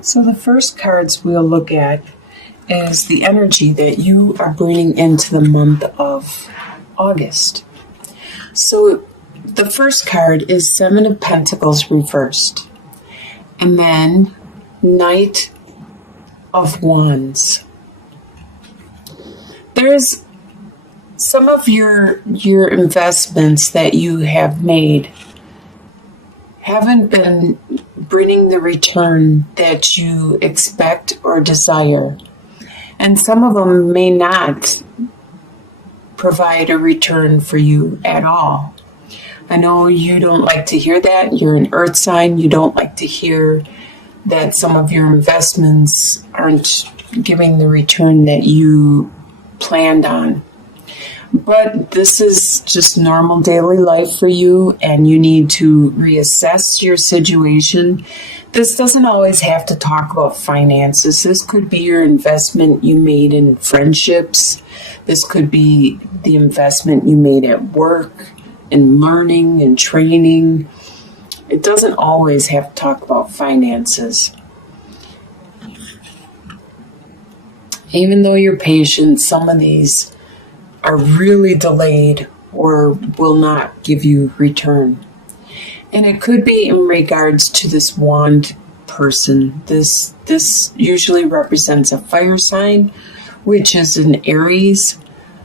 So the first cards we'll look at is the energy that you are bringing into the month of August. So the first card is Seven of Pentacles reversed, and then Knight of Wands. There's some of your investments that you have made haven't been bringing the return that you expect or desire. And some of them may not provide a return for you at all. I know you don't like to hear that. You're an earth sign. You don't like to hear that some of your investments aren't giving the return that you planned on. But this is just normal daily life for you, and you need to reassess your situation. This doesn't always have to talk about finances. This could be your investment you made in friendships. This could be the investment you made at work, in learning and training. It doesn't always have to talk about finances. Even though you're patient, some of these are really delayed or will not give you return. And it could be in regards to this wand person. This usually represents a fire sign, which is an Aries,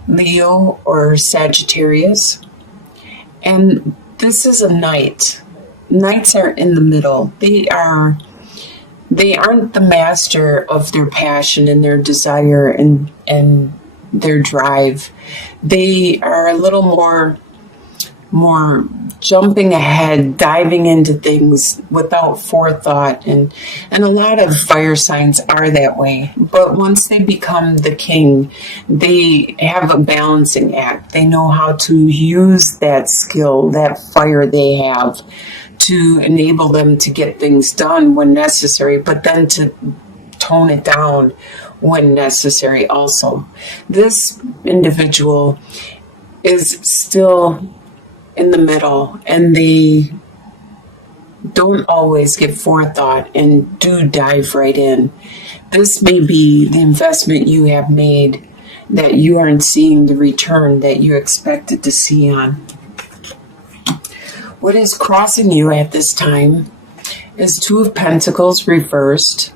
Leo, or Sagittarius. And this is a knight. Knights are in the middle. They aren't the master of their passion and their desire and their drive. They are a little more jumping ahead, diving into things without forethought, and a lot of fire signs are that way. But once they become the king, they have a balancing act. They know how to use that skill, that fire they have, to enable them to get things done when necessary, but then to tone it down when necessary also. This individual is still in the middle, and they don't always give forethought and do dive right in. This may be the investment you have made that you aren't seeing the return that you expected to see on. What is crossing you at this time is Two of Pentacles reversed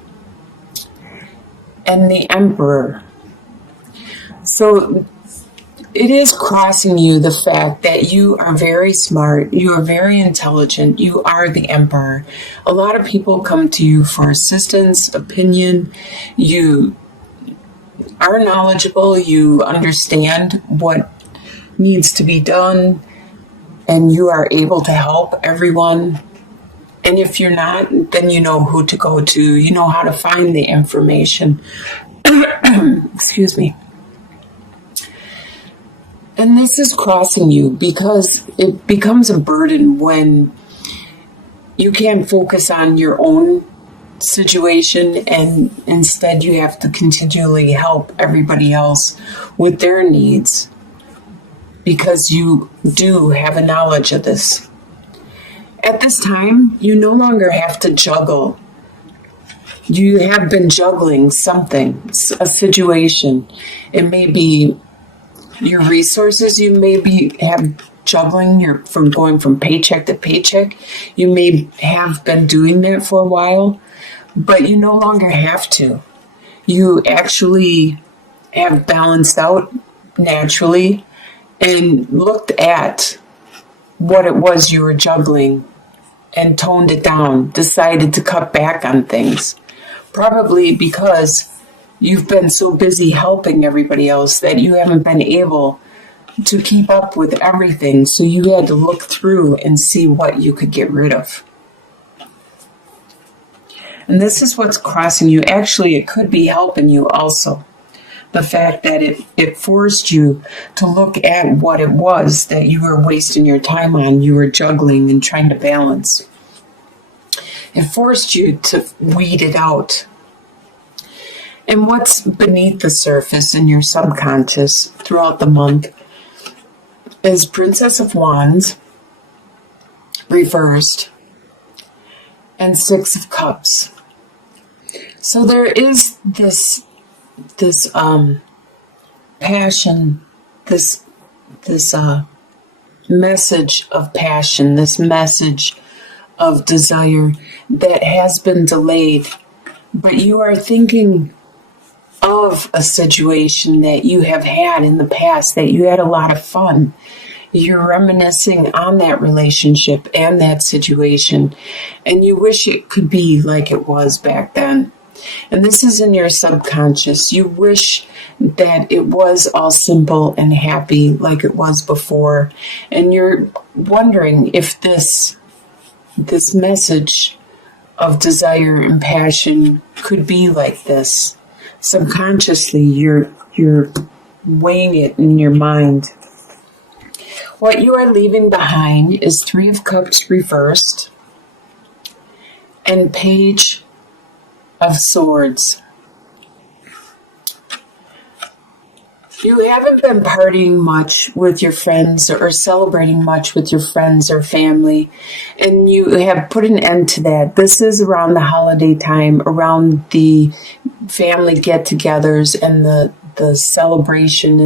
and the Emperor. So it is crossing you the fact that you are very smart, you are very intelligent, you are the Emperor. A lot of people come to you for assistance, opinion. You are knowledgeable, you understand what needs to be done, and you are able to help everyone. And if you're not, then you know who to go to. You know how to find the information. Excuse me. And this is crossing you because it becomes a burden when you can't focus on your own situation, and instead you have to continually help everybody else with their needs because you do have a knowledge of this. At this time, you no longer have to juggle. You have been juggling something, a situation. It may be your resources. You may have juggling from going from paycheck to paycheck. You may have been doing that for a while, but you no longer have to. You actually have balanced out naturally and looked at what it was you were juggling and toned it down, decided to cut back on things. Probably because you've been so busy helping everybody else that you haven't been able to keep up with everything. So you had to look through and see what you could get rid of. And this is what's crossing you. Actually, it could be helping you also. The fact that it forced you to look at what it was that you were wasting your time on, you were juggling and trying to balance. It forced you to weed it out. And what's beneath the surface in your subconscious throughout the month is Princess of Wands, reversed, and Six of Cups. So there is this passion, this message of passion, this message of desire that has been delayed, but you are thinking of a situation that you have had in the past, that you had a lot of fun. You're reminiscing on that relationship and that situation, and you wish it could be like it was back then. And this is in your subconscious. You wish that it was all simple and happy like it was before. And you're wondering if this message of desire and passion could be like this. Subconsciously, you're weighing it in your mind. What you are leaving behind is Three of Cups reversed and Page of Swords. You haven't been partying much with your friends or celebrating much with your friends or family, and you have put an end to that. This is around the holiday time, around the family get-togethers and the celebration,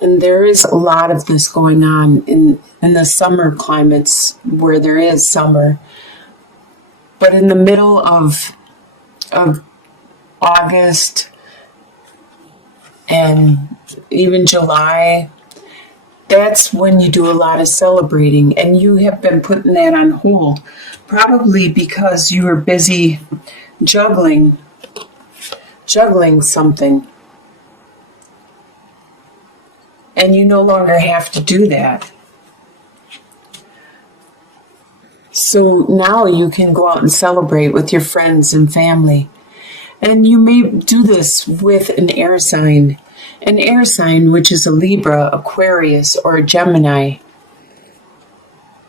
and there is a lot of this going on in the summer climates where there is summer. But in the middle of August and even July, that's when you do a lot of celebrating, and you have been putting that on hold, probably because you were busy juggling something, and you no longer have to do that. So now you can go out and celebrate with your friends and family. And you may do this with an air sign. An air sign, which is a Libra, Aquarius, or a Gemini.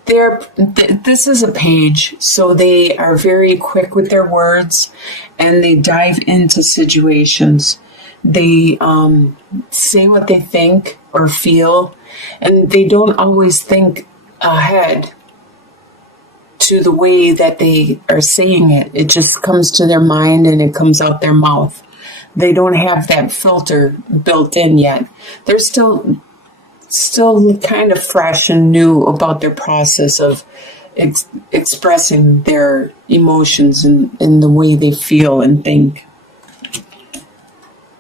This is a page, so they are very quick with their words, and they dive into situations. They say what they think or feel, and they don't always think ahead to the way that they are saying it. It just comes to their mind and it comes out their mouth. They don't have that filter built in yet. They're still kind of fresh and new about their process of expressing their emotions and the way they feel and think.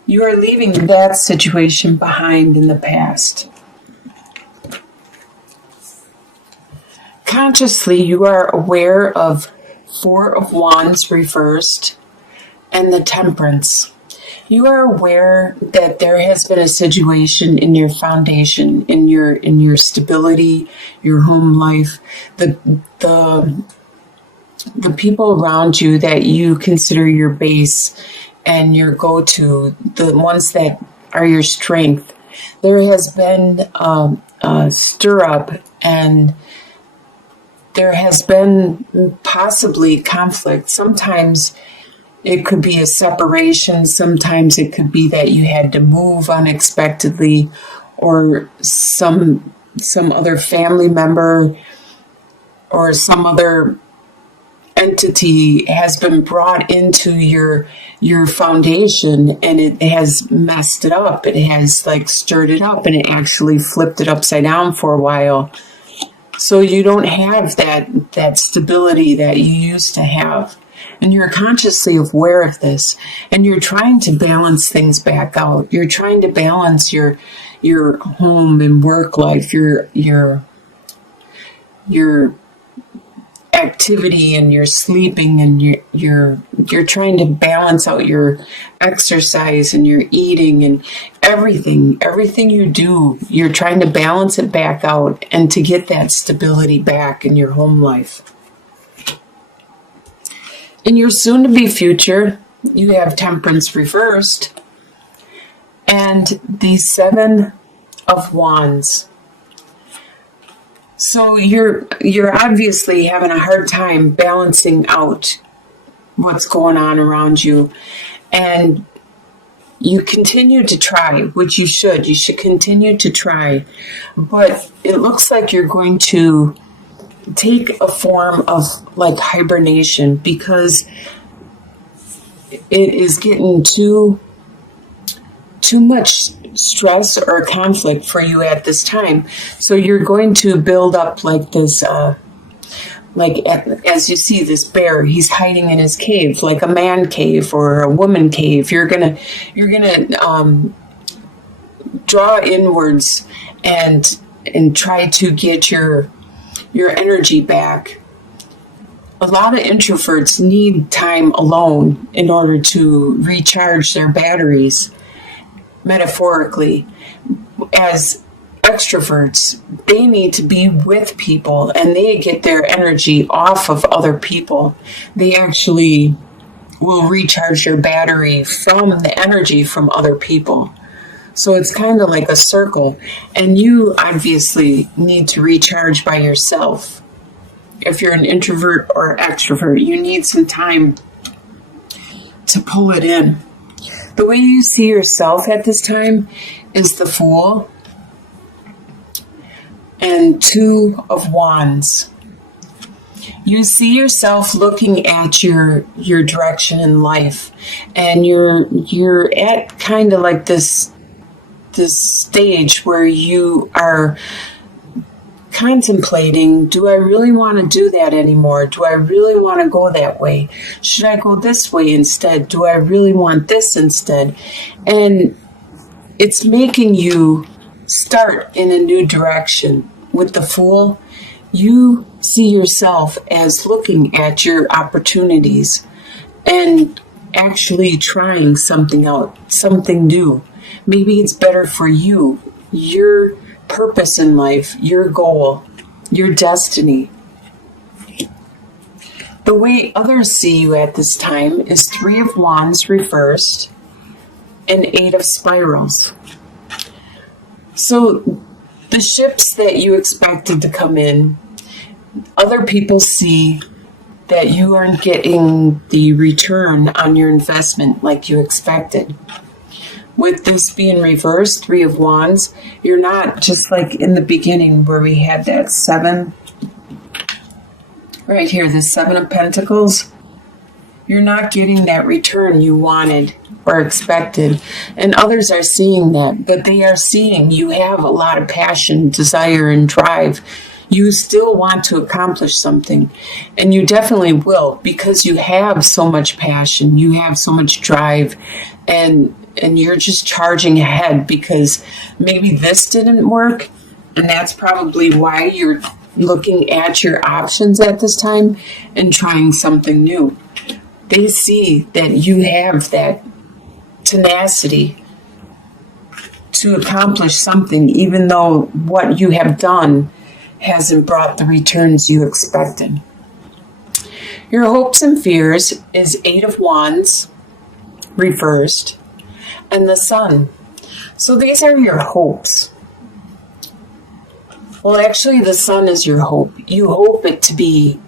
You are leaving that situation behind in the past. Consciously, you are aware of Four of Wands reversed and the Temperance. You are aware that there has been a situation in your foundation, in your stability, your home life, the people around you that you consider your base and your go-to, the ones that are your strength. There has been a stir-up, and there has been possibly conflict. Sometimes it could be a separation. Sometimes it could be that you had to move unexpectedly, or some other family member or some other entity has been brought into your foundation, and it has messed it up. It has stirred it up, and it actually flipped it upside down for a while. So you don't have that stability that you used to have. And you're consciously aware of this, and you're trying to balance things back out. You're trying to balance your home and work life, your activity and your sleeping, and you're trying to balance out your exercise and your eating and everything you do. You're trying to balance it back out and to get that stability back in your home life. In your soon-to-be future, you have Temperance reversed and the Seven of Wands. So you're obviously having a hard time balancing out what's going on around you, and you continue to try, which you should. You should continue to try, but it looks like you're going to take a form of hibernation, because it is getting too much stress or conflict for you at this time. So you're going to build up like this, as you see this bear, he's hiding in his cave, like a man cave or a woman cave. You're gonna draw inwards and try to get your energy back. A lot of introverts need time alone in order to recharge their batteries, metaphorically. As extroverts, they need to be with people and they get their energy off of other people. They actually will recharge their battery from the energy from other people. So it's kind of like a circle, and you obviously need to recharge by yourself. If you're an introvert or extrovert, you need some time to pull it in. The way you see yourself at this time is the Fool and Two of Wands. You see yourself looking at your direction in life, and you're at kind of like this stage where you are contemplating, do I really want to do that anymore? Do I really want to go that way? Should I go this way instead? Do I really want this instead? And it's making you start in a new direction. With the Fool, you see yourself as looking at your opportunities and actually trying something out, something new. Maybe it's better for you, your purpose in life, your goal, your destiny. The way others see you at this time is Three of Wands reversed and Eight of Spirals. So the ships that you expected to come in, other people see that you aren't getting the return on your investment like you expected. With this being reversed, Three of Wands, you're not just like in the beginning where we had that seven, right here, the Seven of Pentacles. You're not getting that return you wanted or expected. And others are seeing that, but they are seeing you have a lot of passion, desire, and drive. You still want to accomplish something, and you definitely will, because you have so much passion, you have so much drive, and you're just charging ahead because maybe this didn't work, and that's probably why you're looking at your options at this time and trying something new. They see that you have that tenacity to accomplish something, even though what you have done hasn't brought the returns you expected. Your hopes and fears is Eight of Wands reversed and the Sun. So these are your hopes. Well, actually, the Sun is your hope. You hope it to be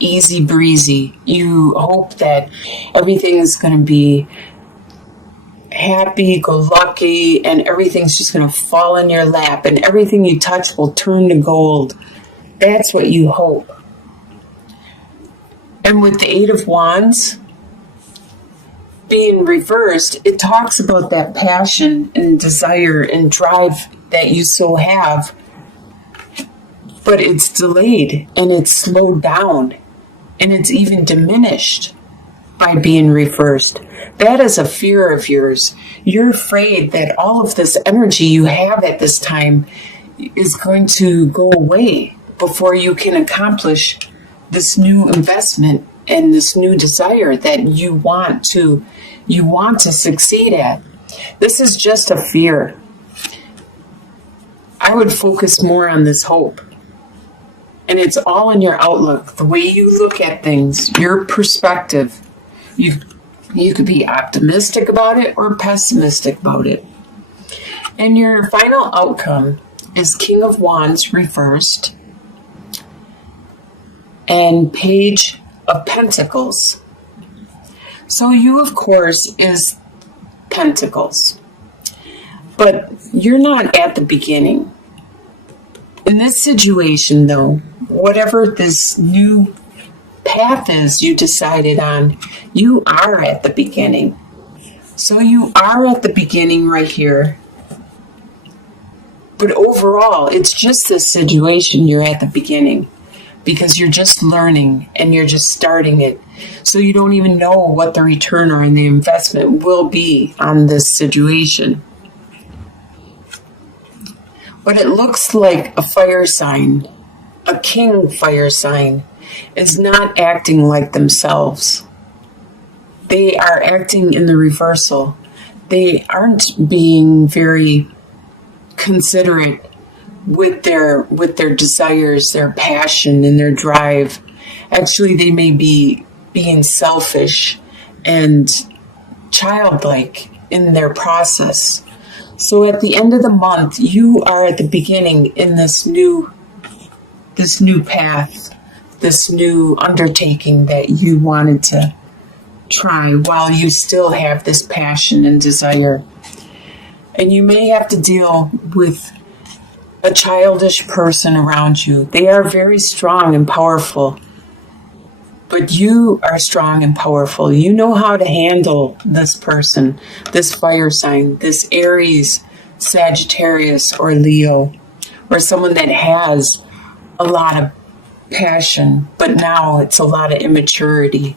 easy breezy. You hope that everything is going to be happy, go lucky, and everything's just going to fall in your lap, and everything you touch will turn to gold. That's what you hope. And with the Eight of Wands being reversed, it talks about that passion and desire and drive that you so have, but it's delayed and it's slowed down and it's even diminished by being reversed. That is a fear of yours. You're afraid that all of this energy you have at this time is going to go away before you can accomplish this new investment and this new desire that you want to succeed at. This is just a fear. I would focus more on this hope. And it's all in your outlook, the way you look at things, your perspective. You could be optimistic about it or pessimistic about it. And your final outcome is King of Wands reversed and Page of Pentacles. So you, of course, is Pentacles. But you're not at the beginning. In this situation, though, whatever this new path is you decided on, you are at the beginning. So you are at the beginning right here. But overall, it's just this situation you're at the beginning because you're just learning and you're just starting it. So you don't even know what the return on the investment will be on this situation. But it looks like a fire sign, a king fire sign, is not acting like themselves. They are acting in the reversal. They aren't being very considerate with their desires, their passion, and their drive. Actually, they may be being selfish and childlike in their process. So at the end of the month, you are at the beginning in this new path, this new undertaking that you wanted to try while you still have this passion and desire. And you may have to deal with a childish person around you. They are very strong and powerful, but you are strong and powerful. You know how to handle this person, this fire sign, this Aries, Sagittarius, or Leo, or someone that has a lot of passion, but now it's a lot of immaturity.